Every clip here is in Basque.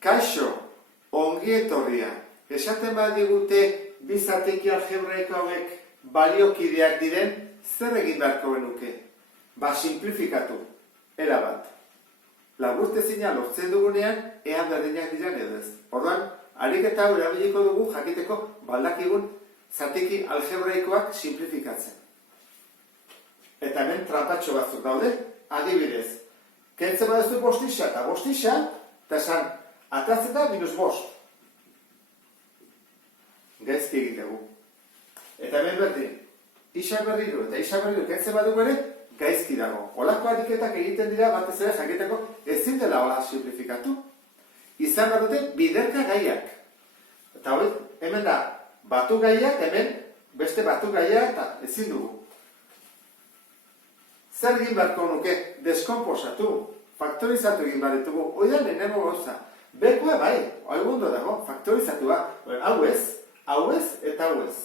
Kaixo, ongi etorria. Esaten badigute bi zatiki algebraiko hauek baliokideak diren, zer egin beharko genuke? Simplifikatu, erabat. Laburtezina lortzen dugunean, ea berdinak diren edo ez. Orduan, ariketa hau erabiliko dugu jakiteko baldakigun zatiki algebraikoak simplifikatzen. Eta hemen trampatxo batzuk daude, adibidez. Kentzen baduzu bostixa eta bostixa, eta esan, atatzen da -5. Gaizki egitegu. Eta hemen berdin, isa berriro eta isa berriro kentzen badugu ere, gaizki dago. Olako ariketak egiten dira batez ere jakiteko ezin dela hola simplifikatu. Izan bat dute biderka gaiak. Eta hori, hemen da, batu gaiak, hemen beste batu gaiak eta ezin dugu. Zer egin beharko nuke? Deskomposatu, faktorizatu egin behar ditugu. Hoi da lehenengo gauza. Bekoa bai, algundo dago, faktorizatua. Hau ez eta hau ez.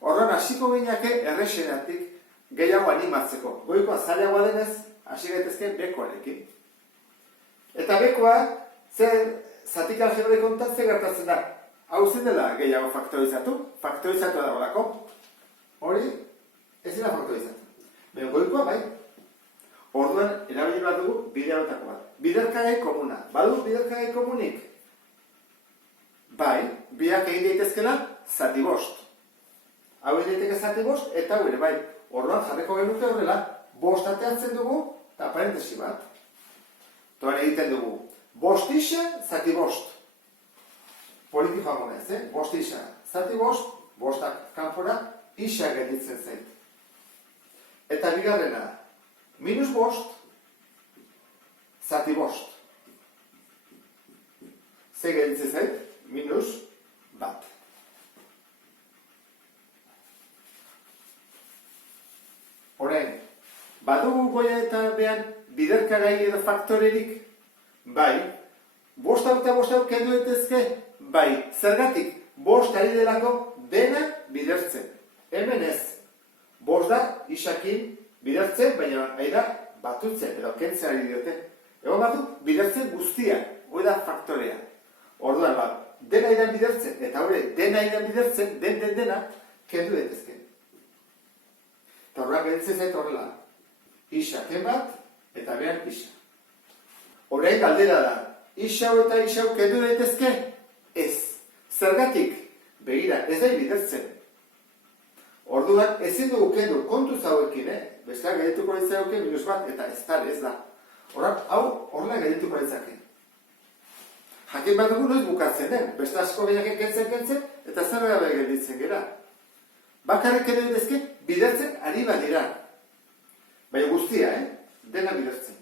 Horren hasiko gineake errexenatik gehiago animatzeko. Goikoa zailagoa denez, hasi gaitezke bekoarekin. Eta bekoa, zatik algebraiko kontan zer gertatzen da? Hau zen dela gehiago faktorizatu, faktorizatu dagoelako. Hori, ez dira faktorizatu. Baina goikoa bai. Orduan, erabili bat dugu bide hauetako bat. Biderkagai komuna. Badu biderkagai komunik? Bai, biak egin daitezkela zati bost. Hau egin daiteke zati bost, eta hau ere bai. Orduan jarriko genuke horrela, bost ateatzen dugu, eta parentesi bat. Toan egiten dugu, bostixa, zati bost. Poliki jamonez, bostixa, zati bost, bostak kanpora, isa gelditzen zait. Eta bigarrena, -5, zati bost. Ze gelditzen zait? -1. Horein, badugu goia eta behan biderkagai edo faktorerik? Bai. Bost hau eta bost hau kendu daitezke? Bai. Zergatik, bost ari delako dena bidertzen. Hemen ez. Bost da, isakin bidertzen, baina ari da batutzen, edo kentzen ari diote. Egon batu, bidertzen guztia, hori da faktorea. Orduan bat, dena idan bidertzen, eta hori dena idan bidertzen, dena, kendu daitezke. Eta horrela gelditzen zait horrela. Isa ken bat, eta behan isa. Horrein galdera da, isa hau eta isa hau kendu daitezke? Ez. Zergatik, begira, ez da bidertzen. Orduan, ezin dugu kendu kontuz hauekin, Besteak geldituko ditzauke -1, eta ez da. Hau horrela geldituko ditzake. Jakin bat dugu noiz bukatzen den, beste asko gehiak kentzen, eta zer gabe gelditzen gera. Bakarrik ere ditezke, bidertzen ari badira. Baina guztia, dena bidertzen.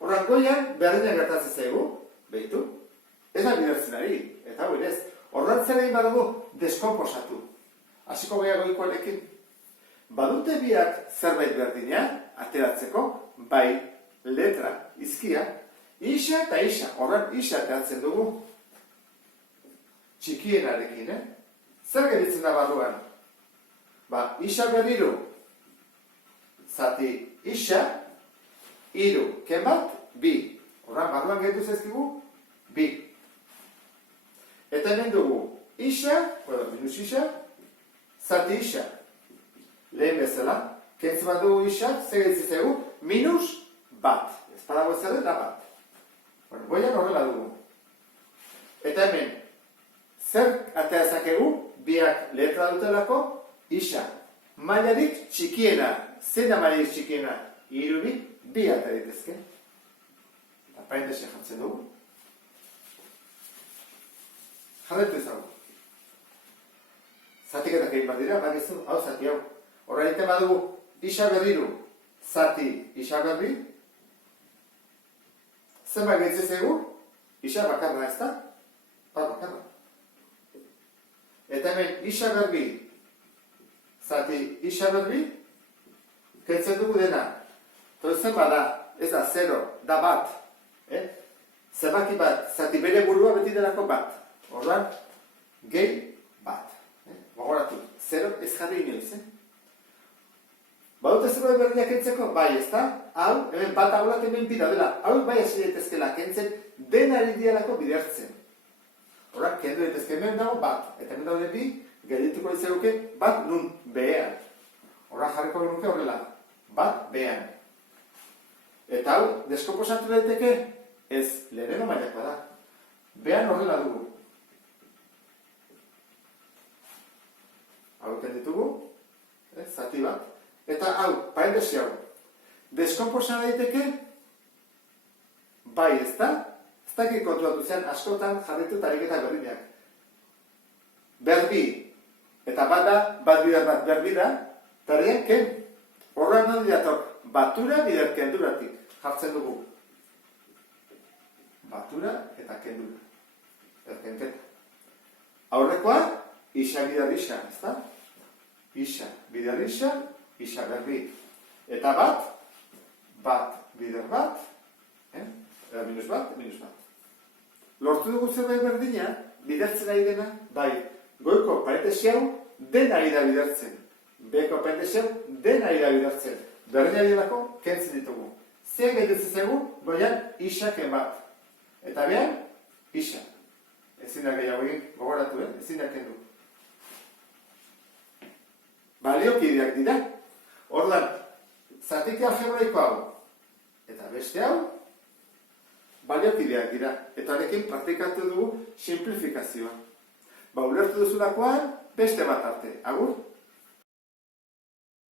Horrak goian, berdinak gertatzen zaigu, behitu, ez da bidertzen ari, eta hau ez. Horrak zer egin badugu, deskomposatu. Hasiko gehiago goikoalekin. Badute biak zerbait berdinean, ateratzeko, bai, letra, izkia, isa eta isa, horren isa ateratzen dugu. Txikienarekin, Zer geritzen da barruan? Isa berriru, zati isa, iru, ken bat, bi. Horren barruan geritu zezkigu, bi. Eta hemen dugu, isa, minus isa, zati isa. Lehen bezala, kentzen bat dugu isa, zer geritzen zaigu, -1. Ez badago ez da bat. Goian horrela dugu. Eta hemen, zer ateazakegu, biak letra dutelako, isa. Mailarik txikiena, zein da mailarik txikiena, irubi, bi ateritezke. Eta parentesi jartzen dugu. Jarretu ezagu. Zatiketak egin bat dira, bakizu, hau zati hau. Horra egiten badugu, isa berriru, zati isa berri. Zenbat gehitzen zaigu, isa bakarra ez da? Bakarra. Eta hemen isa berri, zati isa berri, kentzen dugu dena. Zenbat da, ez da, 0, da bat. Zenbaki bat, zati bere burua beti delako bat. Orduan, gehi bat. Gogoratu, 0 ez jarri inoiz, Badute zerbait berdinak kentzeko? Bai, ez da? Hau, hemen bat agulat hemen bida dela. Hau bai hasi daitezkela kentzen, dena ari dialako bidertzen. Hora, kendu daitezke hemen dago bat, eta hemen daude bi, geldituko ditzaguke bat nun behean. Hora jarriko genuke horrela, bat behean. Eta hau, deskomposatu daiteke, ez, lehenengo mailakoa da. Behean horrela dugu. Hau eken ditugu, zati bat. Eta hau, parentesi hau, deskomposa daiteke, bai ez da, ez dakit kontuatu zen askotan jarritu tariketa berdinak. Berbi, eta bat da, bat bider bat berbi da, tarian ken, horra nondi dator, batura bider kenduratik jartzen dugu. Batura eta kendura. Erkenketa. Aurrekoa, isa bider isa, ez da? Isa bider isa, isa berbi. Eta bat bider bat, minus bat. Lortu dugu zerbait berdina, bidertzen ari dena, bai, goiko parentesi hau den ari da bidertzen. Beko parentesi hau den ari da bidertzen. Berdina bidelako, kentzen ditugu. Zean gelditzen zegu, goian, isaken bat. Eta behan, isa. Ezin da gehiago egin, gogoratu, ezin da kendu. Baliokideak dira. Ordan, zatiki algebraiko hau, eta beste hau, baliokideak dira. Eta honekin praktikatu dugu simplifikazioa. Ulertu duzulakoan, beste bat arte. Agur?